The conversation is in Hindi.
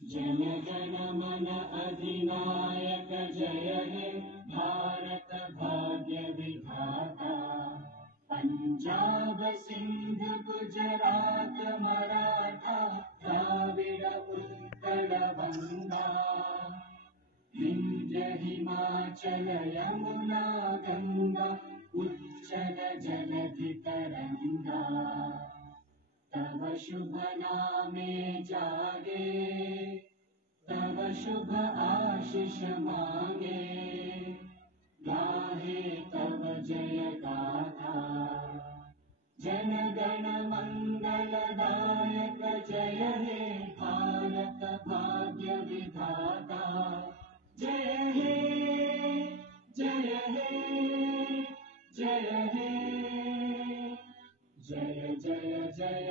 जन गण मन अधिनायक जय हे भारत भाग्य विधाता। पंजाब सिंध गुजरात मराठा द्राविड़ उत्कल बंगा। विंध्य हिमाचल यमुना गंगा उच्चल जलधि तरंगा। तव शुभ नामे जागे तव शुभ आशीष मांगे। गाहे तव जय गाथा जन गण मंगलदायक जय हे भारत भाग्य विधाता। जय हे जय हे जय हे जय जय जय